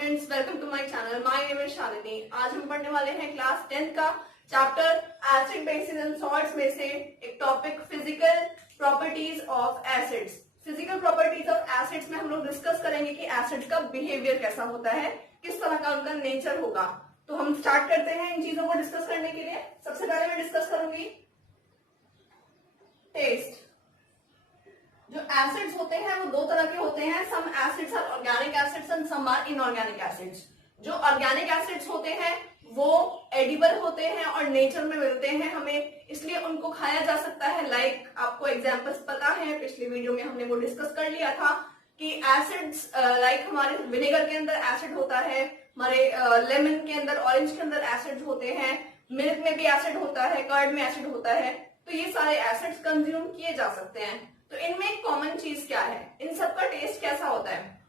Students, welcome to my channel. My name is Shalini. आज हम पढ़ने वाले हैं क्लास 10 का chapter acid bases and salts में से एक topic physical properties of acids. Physical properties of acids में हम लोग डिस्कस करेंगे कि एसिड का बिहेवियर कैसा होता है, किस तरह का उनका नेचर होगा। तो हम स्टार्ट करते हैं इन चीजों को डिस्कस करने के लिए। सबसे पहले मैं डिस्कस करूंगी टेस्ट। जो एसिड्स होते हैं वो दो तरह के होते हैं। Some acids are organic acids and some are inorganic acids. जो ऑर्गेनिक एसिड्स होते हैं वो एडिबल होते हैं और नेचर में मिलते हैं हमें, इसलिए उनको खाया जा सकता है। लाइक आपको एग्जांपल्स पता है, पिछली वीडियो में हमने वो डिस्कस कर लिया था कि एसिड्स लाइक हमारे विनेगर के अंदर एसिड होता है, हमारे लेमन के अंदर, ऑरेंज के अंदर एसिड होते हैं, मिल्क में भी एसिड होता है, कर्ड में एसिड होता है। तो ये सारे एसिड्स कंज्यूम किए जा सकते हैं। तो इनमें एक कॉमन चीज क्या है, इन सबका टेस्ट कैसा होता है?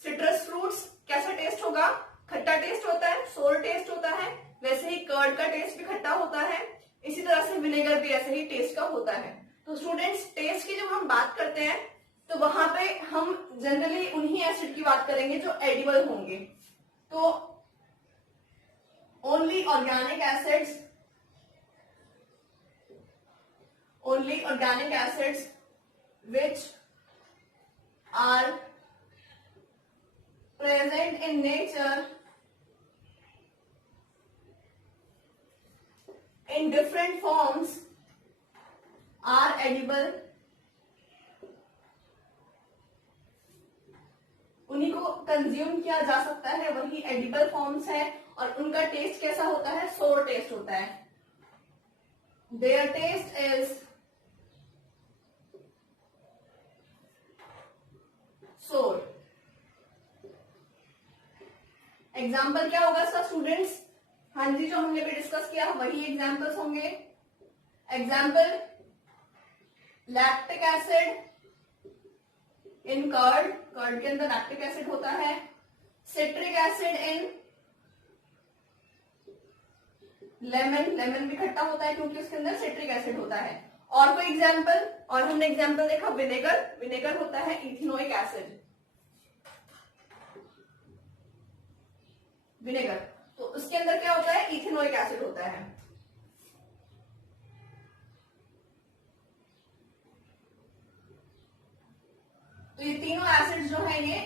सिट्रस फ्रूट्स कैसा टेस्ट होगा? खट्टा टेस्ट होता है, सोर टेस्ट होता है। वैसे ही कर्ड का टेस्ट भी खट्टा होता है, इसी तरह से विनेगर भी ऐसे ही टेस्ट का होता है। तो स्टूडेंट्स, टेस्ट की जब हम बात करते हैं तो वहां पे हम जनरली उन्हीं एसिड की बात करेंगे जो एडिबल होंगे। तो only organic acids which are present in nature in different forms are edible। उन्हीं को कंज्यूम किया जा सकता है, वही एडिबल फॉर्म्स है। और उनका टेस्ट कैसा होता है? सोर टेस्ट होता है। Their taste is सोर। एग्जाम्पल क्या होगा इसका स्टूडेंट्स? हाँ जी, जो हमने भी डिस्कस किया वही एग्जाम्पल्स होंगे। Example, lactic acid in curd, curd के अंदर लैक्टिक एसिड होता है। Citric acid in lemon, lemon भी खट्टा होता है क्योंकि उसके अंदर सिट्रिक एसिड होता है। और कोई एग्जाम्पल? और हमने एग्जाम्पल देखा विनेगर, विनेगर होता है इथेनोइक एसिड। विनेगर, तो उसके अंदर क्या होता है? इथेनोइक एसिड होता है। तो ये तीनों एसिड्स जो है ये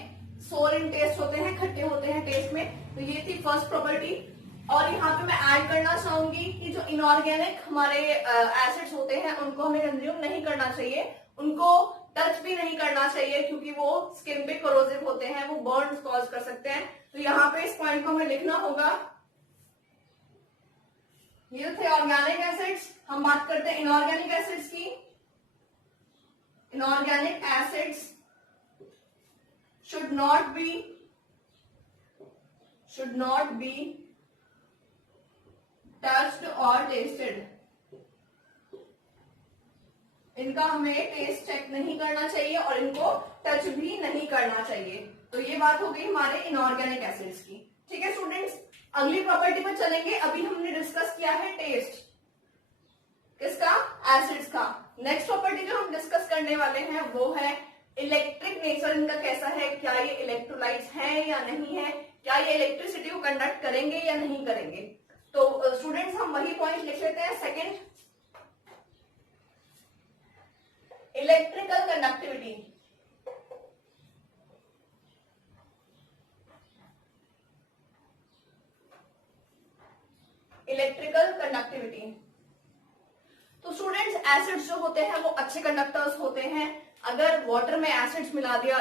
सोर इन टेस्ट होते हैं, खट्टे होते हैं टेस्ट में। तो ये थी फर्स्ट प्रॉपर्टी। और यहाँ पे मैं ऐड करना चाहूंगी कि जो इनऑर्गेनिक हमारे एसिड्स होते हैं उनको हमें कंज्यूम नहीं करना चाहिए, उनको टच भी नहीं करना चाहिए क्योंकि वो स्किन पे कोरोसिव होते हैं, वो बर्न्स कॉज कर सकते हैं। तो यहाँ पे इस पॉइंट को हमें लिखना होगा। ये थे ऑर्गेनिक एसिड्स। हम बात करते हैं इनऑर्गेनिक एसिड्स की। Inorganic acids should not be touched or tasted। इनका हमें टेस्ट चेक नहीं करना चाहिए और इनको टच भी नहीं करना चाहिए। तो ये बात हो गई हमारे इनऑर्गेनिक एसिड्स की। ठीक है स्टूडेंट्स, अगली प्रॉपर्टी पर चलेंगे। अभी हमने डिस्कस किया है टेस्ट किसका? एसिड्स का। नेक्स्ट प्रॉपर्टी जो हम डिस्कस करने वाले हैं वो है इलेक्ट्रिक नेचर इनका कैसा है। क्या ये इलेक्ट्रोलाइट्स हैं या नहीं है? क्या ये इलेक्ट्रिसिटी को कंडक्ट करेंगे या नहीं करेंगे? तो स्टूडेंट्स, हम वही पॉइंट लिख लेते हैं। Second, electrical conductivity. Electrical conductivity. तो स्टूडेंट्स, एसिड्स जो होते हैं वो अच्छे कंडक्टर्स होते हैं। अगर वाटर में एसिड मिला दिया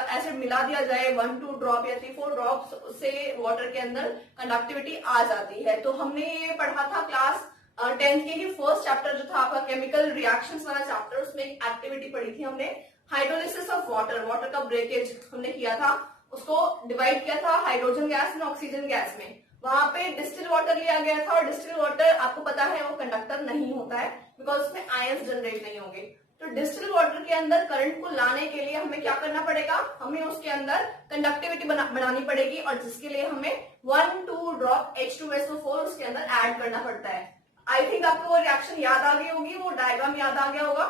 जाए 1-2 ड्रॉप या 3-4 ड्रॉप्स, उससे वाटर के अंदर कंडक्टिविटी आ जाती है। तो हमने ये पढ़ा था क्लास 10th के ही फर्स्ट चैप्टर जो था आपका केमिकल रिएक्शंस वाला चैप्टर, उसमें एक एक्टिविटी पढ़ी थी हमने, हाइड्रोलिसिस ऑफ वाटर। वाटर का ब्रेकेज हमने किया था, उसको डिवाइड किया था हाइड्रोजन गैस में, ऑक्सीजन गैस में। वहां पे डिस्टिल वाटर लिया गया था और डिस्टिल वाटर आपको पता है वो कंडक्टर नहीं होता है बिकॉज उसमें आयंस जनरेट नहीं होंगे। तो डिस्टिल वाटर के अंदर करंट को लाने के लिए हमें क्या करना पड़ेगा? हमें उसके अंदर कंडक्टिविटी बनानी पड़ेगी और जिसके लिए हमें 1-2 ड्रॉप H2SO4 उसके अंदर ऐड करना पड़ता है। आई थिंक आपको वो रिएक्शन याद आ गई होगी, वो डायग्राम याद आ गया होगा।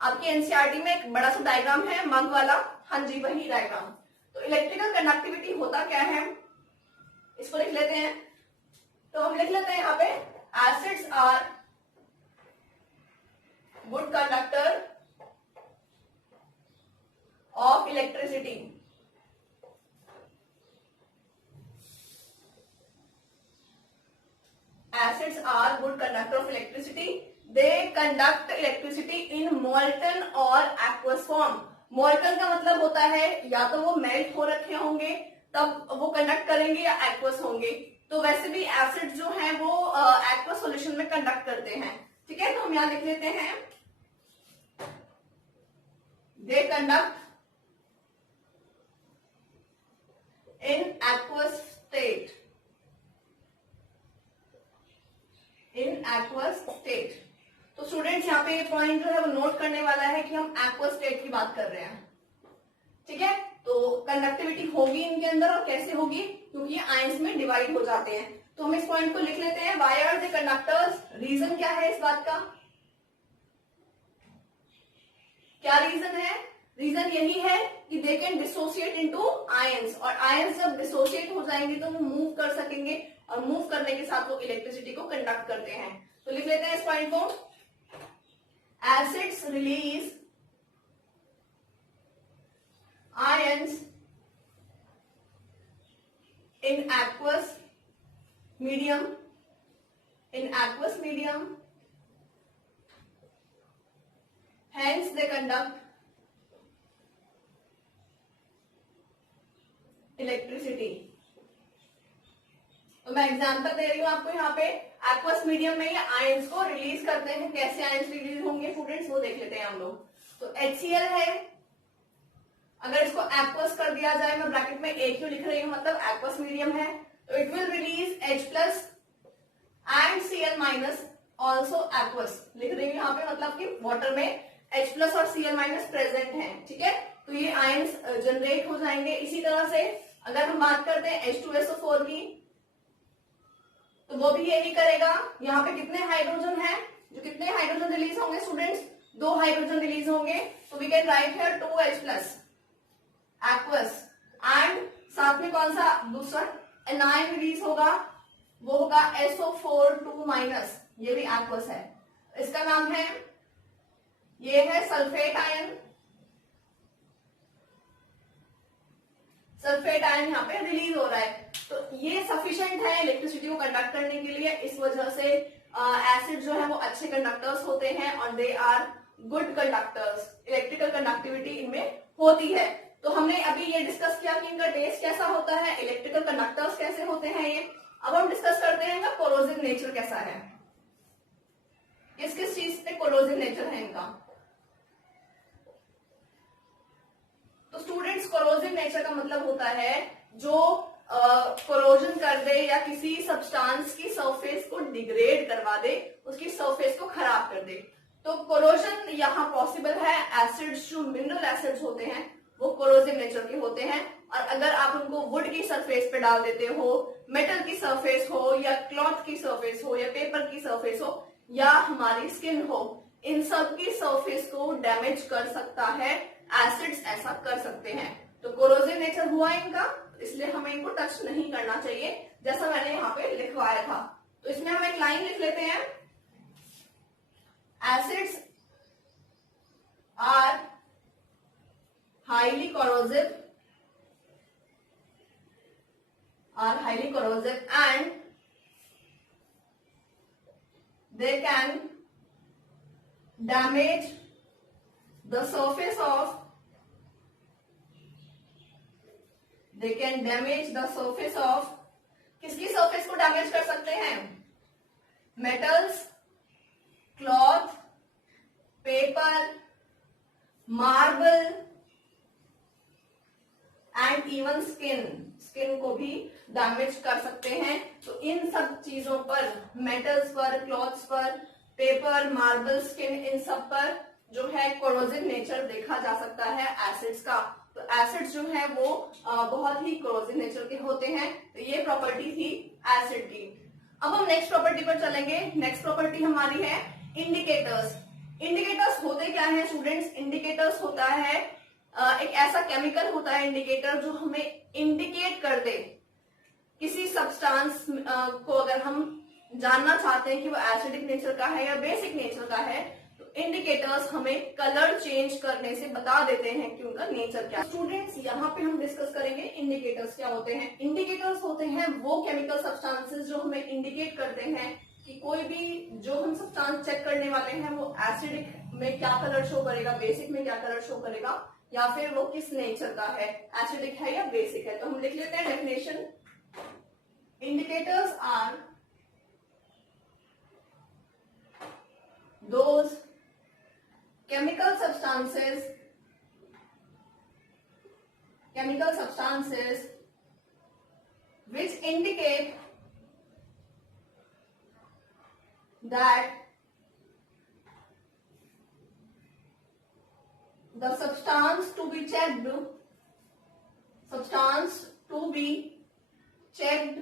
आपकी एनसीईआरटी में एक बड़ा सा डायग्राम है मग वाला, हाँ जी वही डायग्राम। तो इलेक्ट्रिकल कंडक्टिविटी होता क्या है? इसको लिख लेते हैं। तो हम लिख लेते हैं यहाँ पे acids are good conductor of electricity. Acids are good conductor of electricity. They conduct electricity in molten or aqueous form. Molten का मतलब होता है या तो वो मेल्ट हो रखे होंगे तब वो कंडक्ट करेंगे या एक्वस होंगे। तो वैसे भी एसिड जो है वो एक्वस सॉल्यूशन में कंडक्ट करते हैं। ठीक है, तो हम यहां लिख लेते हैं they conduct in aqueous state. In aqueous state. तो स्टूडेंट्स यहाँ पे ये पॉइंट जो है वो नोट करने वाला है कि हम एक्वस स्टेट की बात कर रहे हैं। ठीक है, तो कंडक्टिविटी होगी इनके अंदर, और कैसे होगी, क्योंकि ये आयंस में डिवाइड हो जाते हैं। तो हम इस पॉइंट को लिख लेते हैं, why are the conductors. Reason क्या है इस बात का, क्या रीजन है? रीजन यही है कि they can dissociate into ions, और आयंस जब डिसोसिएट हो जाएंगे तो वो मूव कर सकेंगे, और मूव करने के साथ वो इलेक्ट्रिसिटी को कंडक्ट करते हैं। तो लिख लेते हैं इस पॉइंट को, acids release ions in aqueous medium, in aqueous medium, hence they conduct electricity. तो मैं एग्जांपल दे रही हूं आपको यहाँ पे, एक्वस मीडियम में ये आयंस को रिलीज करते हैं। कैसे आयंस रिलीज होंगे स्टूडेंट्स, वो देख लेते हैं हम लोग। तो HCl है, अगर इसको एक्वस कर दिया जाए, मैं ब्रैकेट में A क्यों लिख रही हूं, मतलब एक्वस मीडियम है, तो it will release H plus and Cl minus also aqueous लिख रही हूं यहाँ पे, मतलब कि वाटर में H प्लस और Cl माइनस प्रेजेंट है। ठीक है, तो ये आयंस जनरेट हो जाएंगे। इसी तरह से अगर हम बात करते हैं H2SO4 की, तो वो भी यही करेगा। यहाँ पे कितने हाइड्रोजन है, जो कितने हाइड्रोजन रिलीज होंगे स्टूडेंट्स, 2 हाइड्रोजन रिलीज होंगे। तो we can write here 2H plus aqueous, and साथ में कौन सा दूसरा एनायन रिलीज होगा, वो होगा SO4 2 माइनस, ये भी एक्वस है। इसका नाम है, ये है सल्फेट आयन। सल्फेट आयन यहाँ पे रिलीज हो रहा है, तो ये सफिशिएंट है इलेक्ट्रिसिटी को कंडक्ट करने के लिए। इस वजह से एसिड जो है वो अच्छे कंडक्टर्स होते हैं, और they are good conductors. Electrical conductivity इनमें होती है। तो हमने अभी ये डिस्कस किया कि इनका टेस्ट कैसा होता है, इलेक्ट्रिकल कंडक्टर्स कैसे होते हैं ये। अब हम डिस्कस करते हैं इनका कोरोसिव नेचर कैसा है, किस किस चीज पे कोरोसिव नेचर है इनका। तो स्टूडेंट्स, कोरोसिव नेचर का मतलब होता है जो कोरोजन कर दे या किसी सब्सटेंस की सरफेस को डिग्रेड करवा दे, उसकी सरफेस को खराब कर दे। तो कोरोजन यहाँ पॉसिबल है। एसिड्स जो मिनरल एसिड्स होते हैं वो कोरोसिव नेचर के होते हैं, और अगर आप उनको वुड की सरफेस पे डाल देते हो, मेटल की सरफेस हो, या क्लॉथ की सरफेस हो, या पेपर की सरफेस हो, या हमारी स्किन हो, इन सब की सरफेस को डैमेज कर सकता है। एसिड्स ऐसा कर सकते हैं। तो कोरोसिव नेचर हुआ इनका, इसलिए हमें इनको टच नहीं करना चाहिए, जैसा मैंने यहाँ पे लिखवाया था। तो इसमें हम एक लाइन लिख लेते हैं, acids are highly corrosive, and they can damage the surface of किसकी सरफेस को डैमेज कर सकते हैं, metals, cloth, paper, marble and even skin को भी डैमेज कर सकते हैं। तो इन सब चीजों पर, मेटल्स पर, क्लॉथ्स पर, पेपर, मार्बल, स्किन, इन सब पर जो है कोरोसिव नेचर देखा जा सकता है एसिड्स का। तो एसिड्स जो है वो बहुत ही कोरोसिव नेचर के होते हैं। तो ये प्रॉपर्टी थी एसिड की। अब हम नेक्स्ट प्रॉपर्टी पर चलेंगे। नेक्स्ट प्रॉपर्टी हमारी है इंडिकेटर्स। इंडिकेटर्स होते क्या है स्टूडेंट्स? इंडिकेटर्स होता है एक ऐसा केमिकल होता है इंडिकेटर, जो हमें इंडिकेट कर दे किसी सब्सटेंस को अगर हम जानना चाहते हैं कि वो एसिडिक नेचर का है या बेसिक नेचर का है, तो इंडिकेटर्स हमें कलर चेंज करने से बता देते हैं कि उनका नेचर क्या है। स्टूडेंट्स, यहाँ पे हम डिस्कस करेंगे इंडिकेटर्स क्या होते हैं। इंडिकेटर्स होते हैं वो केमिकल सब्सटेंसेस जो हमें इंडिकेट करते हैं कि कोई भी जो हम सब्सटेंस चेक करने वाले हैं वो एसिडिक में क्या कलर शो करेगा, बेसिक में क्या कलर शो करेगा, या फिर वो किस नेचर का है, एसिडिक है या बेसिक है। तो हम लिख लेते हैं definition. Indicators are those chemical substances which indicate that the substance to be checked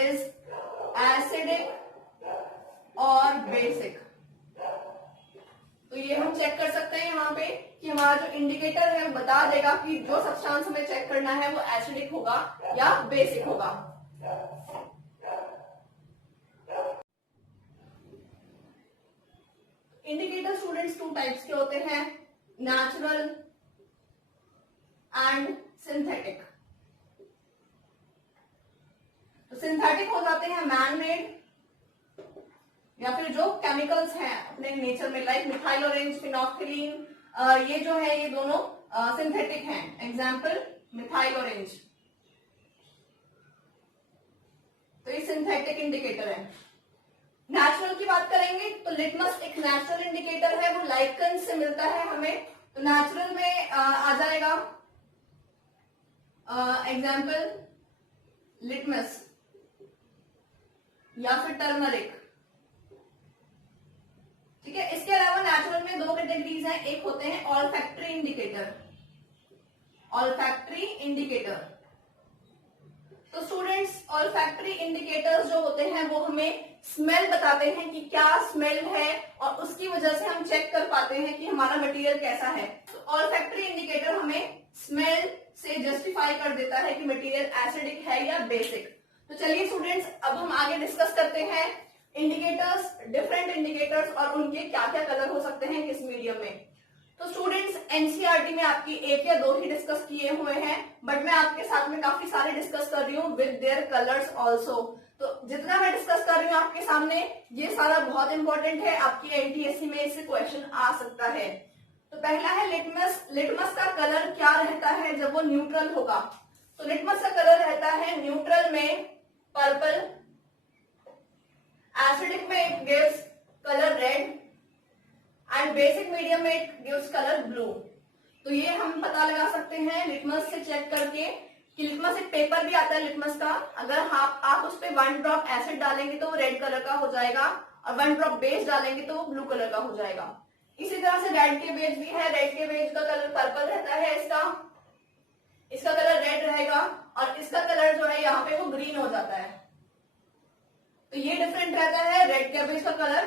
is acidic और बेसिक। तो ये हम चेक कर सकते हैं यहाँ पे कि हमारा जो इंडिकेटर है वो बता देगा कि जो सब्सटेंस हमें चेक करना है वो एसिडिक होगा या बेसिक होगा। इंडिकेटर स्टूडेंट्स टू टाइप्स के होते हैं, नेचुरल एंड सिंथेटिक। तो सिंथेटिक हो जाते हैं मैन मेड या फिर जो केमिकल्स हैं अपने नेचर में, लाइक मिथाइल ऑरेंज, फिनोक्सिलीन, ये जो है ये दोनों सिंथेटिक हैं। एग्जाम्पल मिथाइल ऑरेंज, तो ये सिंथेटिक इंडिकेटर है। नेचुरल की बात करेंगे तो लिटमस एक नेचुरल इंडिकेटर है, वो लाइकन से मिलता है हमें। तो नेचुरल में आ जाएगा एग्जाम्पल लिटमस या फिर टर्मरिक, ठीक है। इसके अलावा नेचुरल में दो कैटेगरीज हैं, एक होते हैं ऑल्फैक्टरी इंडिकेटर। तो स्टूडेंट्स, ऑल्फैक्टरी इंडिकेटर्स जो होते हैं वो हमें स्मेल बताते हैं कि क्या स्मेल है, और उसकी वजह से हम चेक कर पाते हैं कि हमारा मटेरियल कैसा है। तो ऑल्फैक्टरी इंडिकेटर हमें स्मेल से जस्टिफाई कर देता है कि मटेरियल एसिडिक है या बेसिक। तो चलिए स्टूडेंट्स, अब हम आगे डिस्कस करते हैं इंडिकेटर्स, डिफरेंट इंडिकेटर्स और उनके क्या क्या कलर हो सकते हैं किस मीडियम में। तो स्टूडेंट्स, एनसीईआरटी में आपकी एक या दो ही डिस्कस किए हुए हैं, बट मैं आपके साथ में काफी सारे डिस्कस कर रही हूँ विद देयर कलर्स ऑल्सो। तो जितना मैं डिस्कस कर रही हूँ आपके सामने, ये सारा बहुत इंपॉर्टेंट है, आपकी एनटीएससी में इससे क्वेश्चन आ सकता है। तो पहला है लिटमस। लिटमस का कलर क्या रहता है जब वो न्यूट्रल होगा? तो लिटमस का कलर रहता है न्यूट्रल में पर्पल, एसिडिक में it gives colour red and basic medium में इट गिव्स कलर ब्लू। तो ये हम पता लगा सकते हैं लिटमस से चेक करके कि लिटमस एक पेपर भी आता है लिटमस का, अगर आप उस पर 1 ड्रॉप एसिड डालेंगे तो वो रेड कलर का हो जाएगा, और 1 ड्रॉप बेस डालेंगे तो वो ब्लू कलर का हो जाएगा। इसी तरह से रेड के बेज भी है, रेड के बेज का कलर पर्पल रहता है, इसका कलर रेड रहेगा, और इसका कलर जो है यहाँ पे वो ग्रीन हो जाता है। तो ये डिफरेंट रहता है रेड कैबेज का कलर।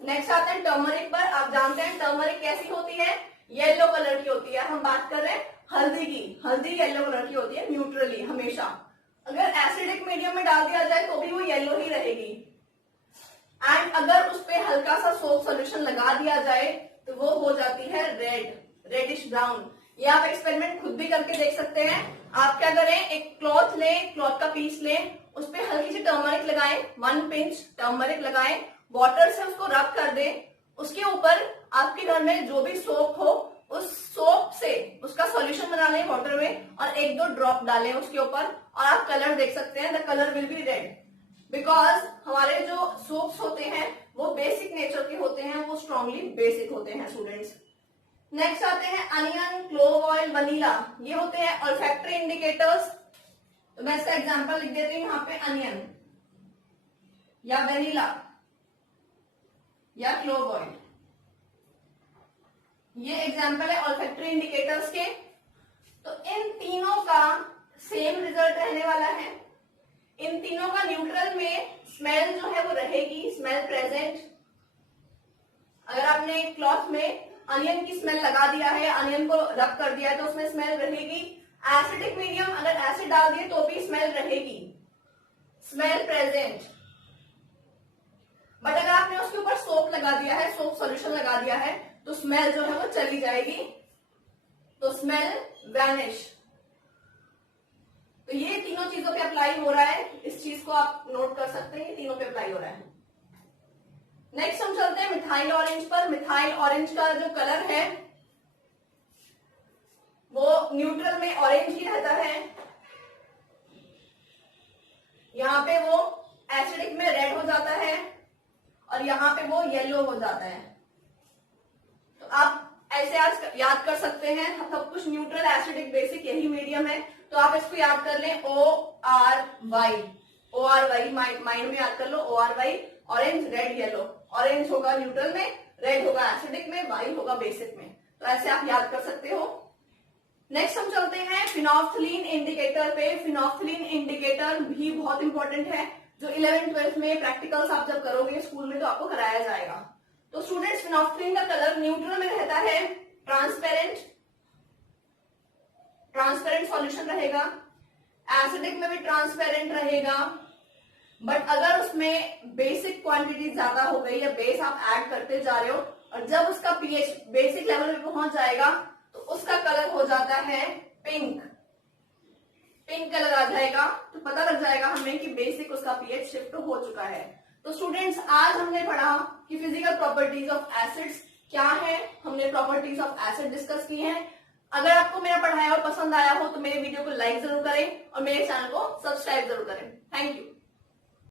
नेक्स्ट आते हैं टर्मरिक पर। आप जानते हैं टर्मरिक कैसी होती है? येलो कलर की होती है। हम बात कर रहे हैं हल्दी की, हल्दी येलो कलर की होती है न्यूट्रली हमेशा। अगर एसिडिक मीडियम में डाल दिया जाए तो भी वो येलो ही रहेगी, एंड अगर उस पर हल्का सा सोप सोल्यूशन लगा दिया जाए तो वो हो जाती है रेडिश ब्राउन। ये आप एक्सपेरिमेंट खुद भी करके देख सकते हैं। आप क्या करें, एक क्लॉथ लें, क्लॉथ का पीस लें, उस पर हल्की सी टर्मरिक लगाएं, 1 पिंच टर्मरिक लगाएं, वाटर से उसको रब कर दें, उसके ऊपर आपके घर में जो भी सोप हो उस सोप से उसका सॉल्यूशन बना लें वाटर में, और 1-2 ड्रॉप डालें उसके ऊपर, और आप कलर देख सकते हैं, the colour will be red, because हमारे जो सोप्स होते हैं वो बेसिक नेचर के होते हैं, वो स्ट्रांगली बेसिक होते हैं स्टूडेंट्स। नेक्स्ट आते हैं अनियन, क्लोव ऑयल, वनीला। ये होते हैं ऑल्फैक्टरी इंडिकेटर्स। तो मैं इसका एग्जांपल लिख देती हूँ यहाँ पे, अनियन या वनीला या क्लोव ऑयल, ये एग्जांपल है ऑल्फैक्टरी इंडिकेटर्स के। तो इन तीनों का सेम रिजल्ट रहने वाला है। इन तीनों का न्यूट्रल में स्मेल जो है वो रहेगी, स्मेल प्रेजेंट। अगर आपने क्लॉथ में अनियन की स्मेल लगा दिया है, अनियन को रब कर दिया है, तो उसमें स्मेल रहेगी। एसिडिक मीडियम अगर एसिड डाल दिए तो भी स्मेल रहेगी, स्मेल प्रेजेंट। बट अगर आपने उसके ऊपर सोप लगा दिया है, सोप सॉल्यूशन लगा दिया है, तो स्मेल जो है वो चली जाएगी, तो स्मेल वैनिश। तो ये तीनों चीजों पे अप्लाई हो रहा है, इस चीज को आप नोट कर सकते हैं, ये तीनों पे अप्लाई हो रहा है। नेक्स्ट हम चलते हैं मिथाइल ऑरेंज पर। मिथाइल ऑरेंज का जो कलर है वो न्यूट्रल में ऑरेंज ही रहता है, यहां पे वो एसिडिक में रेड हो जाता है और यहां पे वो येलो हो जाता है। तो आप ऐसे आज याद कर सकते हैं, सब कुछ न्यूट्रल एसिडिक बेसिक यही मीडियम है, तो आप इसको याद कर लें ORY, ORY माइंड में याद कर लो, ORY, orange red yellow. Orange होगा न्यूट्रल में, रेड होगा एसिडिक में, वाई होगा बेसिक में, तो ऐसे आप याद कर सकते हो। नेक्स्ट हम चलते हैं फिनोल्फ्थालीन इंडिकेटर पे। फिनोल्फ्थालीन इंडिकेटर भी बहुत इंपॉर्टेंट है, जो 11th 12th में प्रैक्टिकल्स आप जब करोगे स्कूल में तो आपको कराया जाएगा। तो स्टूडेंट्स, फिनोल्फ्थालीन का कलर न्यूट्रल में रहता है, ट्रांसपेरेंट सॉल्यूशन रहेगा, एसिडिक में भी ट्रांसपेरेंट रहेगा। बट अगर उसमें बेसिक क्वांटिटी ज्यादा हो गई या बेस आप ऐड करते जा रहे हो और जब उसका पीएच बेसिक लेवल पे पहुंच जाएगा तो उसका कलर हो जाता है पिंक कलर आ जाएगा, तो पता लग जाएगा हमें कि बेसिक उसका पीएच शिफ्ट हो चुका है। तो स्टूडेंट्स, आज हमने पढ़ा कि फिजिकल प्रॉपर्टीज ऑफ एसिड्स क्या है, हमने प्रॉपर्टीज ऑफ एसिड डिस्कस की हैं। अगर आपको मेरा पढ़ाया और पसंद आया हो तो मेरे वीडियो को लाइक जरूर करें और मेरे चैनल को सब्सक्राइब जरूर करें। Thank you.